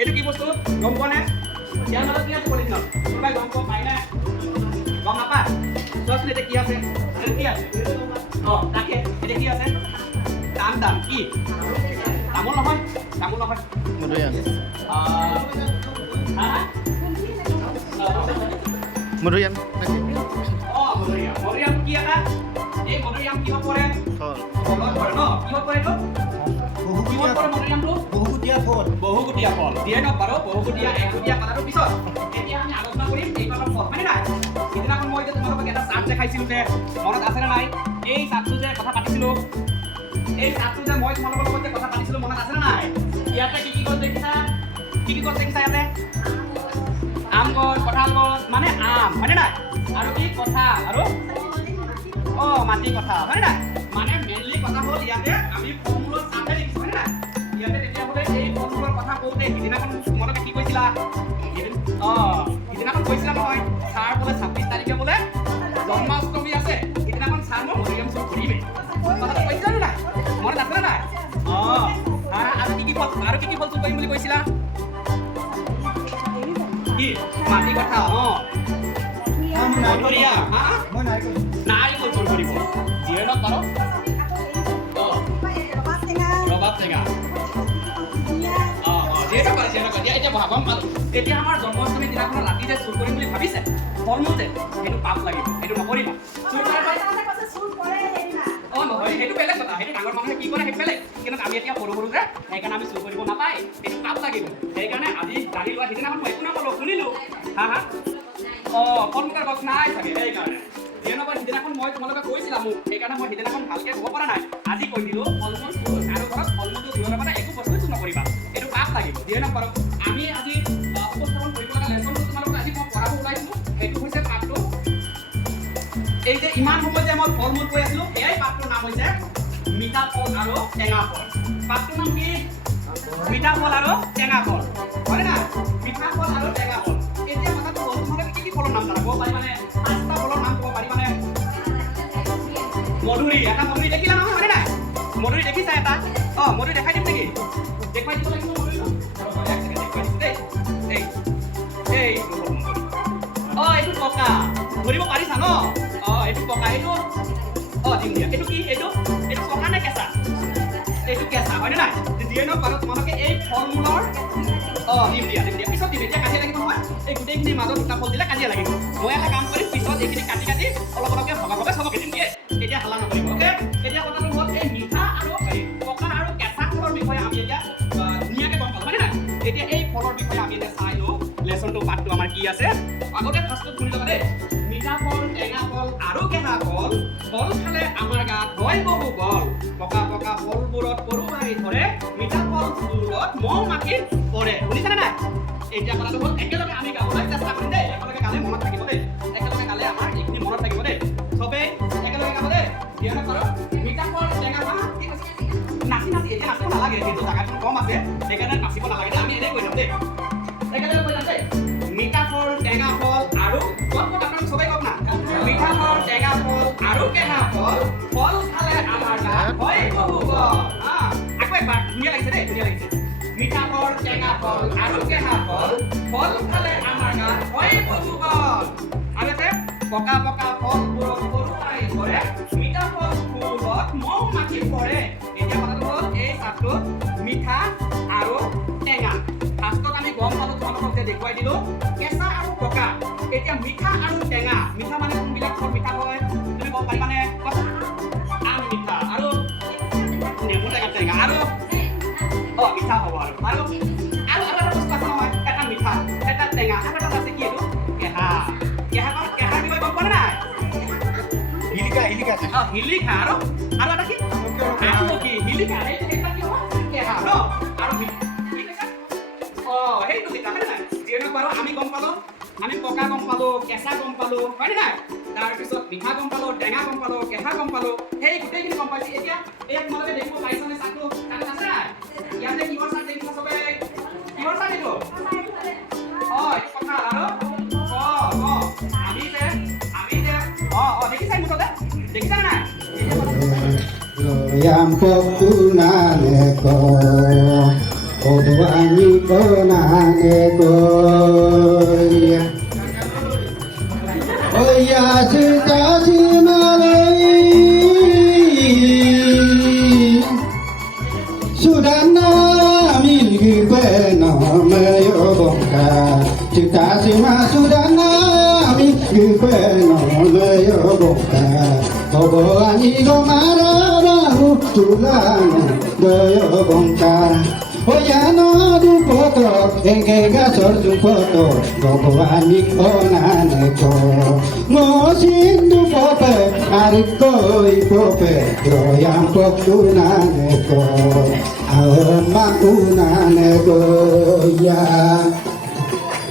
এইটো কি বস্তু গম পোৱা নে ইয়াৰ মাজত কি আছে পলিথিনত কোনোবাই গম পোৱা পাই নে গম নাপায় চোৱাচোন এতিয়া কি আছে এইটো কি আছে তাকে এতিয়া কি আছে টান কি তামোল নহয় মধুৰিআম মধুৰিআম মধুৰিআম কি এটা এই মধুৰিআম কিহত পৰে ফলত পৰে ন কিহত পৰে এইটো কিহত পৰে মধুৰিআমটো বহুগুটীয়া ফল দিয়ে ন বাৰু বহুগুটীয়া একগুটীয়া কথাটোৰ পিছত এতিয়া আমি আলোচনা কৰিম এইটো ফল মানে নাই সিদিনাখন মই যে তোমালোকক এটা চাৰ্ট দেখাইছিলোঁ যে মনত আছেনে নাই এই চাৰ্টটো যে কথা পাতিছিলোঁ এই চাৰ্টটো যে মই তোমালোকৰ লগত যে কথা পাতিছিলোঁ মনত আছেনে নাই ইয়াতে কি গছ দেখিছা ইয়াতে আম গছ কঁঠাল গছ মানে আম হয়নে নাই আৰু কি কঁঠাল আৰু মাটি কঁঠাল হয় নাই মানে মেইনলি কথা হ'ল ইয়াতে আমি ফলমূলৰ চাৰ্টহে দেখিছোঁ হয় নাই ইয়াতে তেতিয়াহ'লে এই ফলমূলৰ কথা কওঁতে সিদিনাখন তোমালোকে কি কৈছিলা সিদিনাখন কৈছিলা নহয় ছাৰ বোলে 26 তাৰিখে বোলে জন্মাষ্টমী আছে সিদিনাখন ছাৰ মই মধুৰিআম চুৰ কৰিমেই কথাটো কৈছিলা নে নাই মনত আছেনে নাই আৰু কি কি ফল চুৰ কৰিম বুলি কৈছিলা কি মাটি কঁঠাল মধুৰিআম নাৰিকল চুৰ কৰিব যিয়ে নক বাৰু ৰবাব টেঙা এতিয়া ভাবম পালো এতিয়া আমাৰ জন্মাষ্টমী দিনাখন ৰাতি যে চুৰ কৰিম বুলি ভাবিছে ফল মূল যে সেইটো পাপ লাগিব সেইটো নকৰিবা চুৰ নহয় সেইটো বেলেগ কথা সেইটো ডাঙৰ মানুহে কি কৰে সেইটো বেলেগ কিন্তু আমি এতিয়া সৰু যে সেইকাৰণে আমি চুৰ কৰিব নাপায় সেইটো পাপ লাগিব সেইকাৰণে আজি জানি লোৱা সিদিনাখন মই একো নক'লো শুনিলো ফল মূলৰ গছ নাই চাগে সেইকাৰণে সিদিনাখন মই তোমালোকে কৈছিলা মোক সেইকাৰণে মই সিদিনাখন ভালকৈ ক'ব পৰা নাই আজি কৈ দিলোঁ ফল মূল আৰু ঘৰত ফল মূলটো জীৱনৰ পৰা একো বস্তু চুৰ নকৰিবা এইটো পাপ লাগিব যিয়ে নকৰো আমি আজি উপস্থাপন কৰিব লগা লেচনটো তোমালোকক আজি মই পঢ়াব ওলাইছিলোঁ সেইটো হৈছে পাপটো এই যে ইমান সময় যে মই ফল মূল কৈ আছিলোঁ এয়াই পাপটোৰ নাম হৈছে মিঠা ফল আৰু টেঙা ফল পাপটোৰ নাম কি মিঠা ফল আৰু টেঙা ফল হয় না মিঠা ফল আৰু টেঙা ফল এতিয়া কথাটো হ'ল তোমালোকে কি ফলৰ নাম জানা ক'ব পাৰিবানে 5টা ফলৰ নাম ক'ব পাৰিবানে মধুৰি এটা মধুৰি দেখিলা নহয় হয়নে নাই মধুৰি দেখিছা এটা মধুৰি দেখাই দিম নেকি দেখুৱাই দিব লাগিব মধুৰি দেখুৱাই দিম দেই এইটো পকা ধৰিব পাৰিছা ন এইটো পকা এইটো দিম দিয়া এইটো কি এইটো পকা নে কেঁচা এইটো কেঁচা হয়নে নাই দিয়ে ন বাৰু তোমালোকে এই ফল মূলৰ দিম দিয়া পিছত দিম এতিয়া কাজিয়া লাগিব নহয় এই গোটেইখিনিৰ মাজত দুটা ফল দিলে কাজিয়া লাগিব মই এটা কাম কৰিম পিছত এইখিনি কাটি অলপ অলপকৈ ভগাই চবকে দিম দিয়ে এতিয়া হাল্লা নকৰিব অ'কে এতিয়া কথাটো হ'ল এই মিঠা আৰু পকা আৰু কেঁচা ফলৰ বিষয়ে আমি এতিয়া ধুনীয়াকৈ গম পালোঁ হয়নে নাই এতিয়া এই ফলৰ বিষয়ে আমি এতিয়া চাই লওঁ লেচনটো পাঠটো আমাৰ কি আছে আগতে ফাৰ্ষ্টত শুনি ল'বা দেই মিঠা ফল টেঙা ফল আৰু কেঁচা ফল খালে আমাৰ গাত হয় বহু বল পকা ফলবোৰত পৰু মাৰি ধৰে মিঠা ফলবোৰত মহ মাখি পৰে শুনিছানে নাই এতিয়া কথাটো হ'ল একেলগে আমি গাবলৈ চেষ্টা কৰিম দেই একেলগে গালে মনত থাকিব দেই একেলগে গালে আমাৰ এইখিনি মনত থাকিব দেই চবেই একেলগে গাব দেই দিয়া নকৰো মিঠা ফল টেঙা ফল নাচি এতিয়া নাচিব নালাগে কিন্তু জাগাটো কম আছে সেইকাৰণে নাচিব নালাগে আমি এনেই কৈ যাম দেই একেলগে কৈ যাম দেই মিঠা ফল টেঙা ফল আৰু আপোনালোক চবেই কওক না মিঠা ফল টেঙা ফল আৰু কেঁচা ফল খালে আমাৰ গাত হয় বহু বল আকৌ এবাৰ ধুনীয়া লাগিছে দেই ধুনীয়া লাগিছে মিঠা ফল টেঙা ফল আৰু কেঁচা ফল খালে আমাৰ গাত হয় বহু বল আৰু পকা ফলবোৰত সৰু মাৰি ধৰে মিঠা ফলবোৰত মহ মাখি পৰে এতিয়া কথাটো হ'ল এই চাহটোত মিঠা আৰু টেঙা ফাৰ্ষ্টত আমি গম পালোঁ তোমালোকক যে দেখুৱাই দিলোঁ কেঁচা আৰু পকা এতিয়া মিঠা আৰু টেঙা মিঠা মানে কোনবিলাক ফল মিঠা হয় তুমি গম পাৰিবানে আম মিঠা আৰু নেমু টেঙা আৰু মিঠা হ'ব আৰু এটা বস্তু আছে নহয় এটা মিঠা এটা টেঙা আৰু এটা আছে কি এইটো কেঁহাৰ বিষয়ে গম পোৱা নাই হিলিকা আৰু এটা কি আমলখি হিলিকা এটা কি হ'ব কেঁহাৰ ন আৰু সেইটো মিঠা হয় নাই যিহেতু বাৰু আমি গম পালোঁ আমি পকা গম পালোঁ কেঁচা গম পালোঁ হয়নে নাই তাৰপিছত মিঠা গম পালোঁ টেঙা গম পালোঁ কেঁচা গম পালোঁ সেই গোটেইখিনি গম পাইছোঁ এতিয়া তোমালোকে দেখিব পাৰিছানে চাহটো তাত আছে নাই ইয়াতে কিহৰ চাহ দেখিছা চবেই কিহৰ চাহ এইটো কঁঠাল আৰু আমি যে দেখিছাই মুঠতে দেখিছা নাই yang poktunane ko Oduani konane goya Oya sejati malai Sudana milgi beno meyo bongka Sejati ma sudana milgi beno meyo bongka Oduani gomararahu tulano meyo bongka Oya no du poto, enge gasor du poto, gogo ani konane ko. Mo sindu pope, ariko ipope, royam pokunane ko. Aoma kunane ko ya.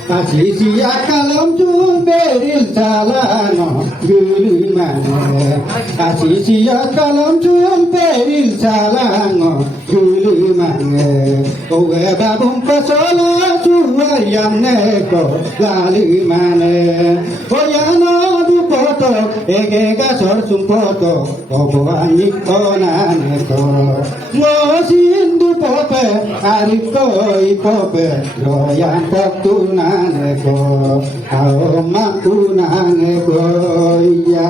Asisi akalam tu beril salano gulu mane. Asisi akalam tu beril salano gulu mane. Owe babum pasola suayam neko lali mane. Oyano du poto ege gasor sumpoto obo anik onane ko. Mosindu pope ariko ipope loyan poktunan Ko, au makunane ko ya.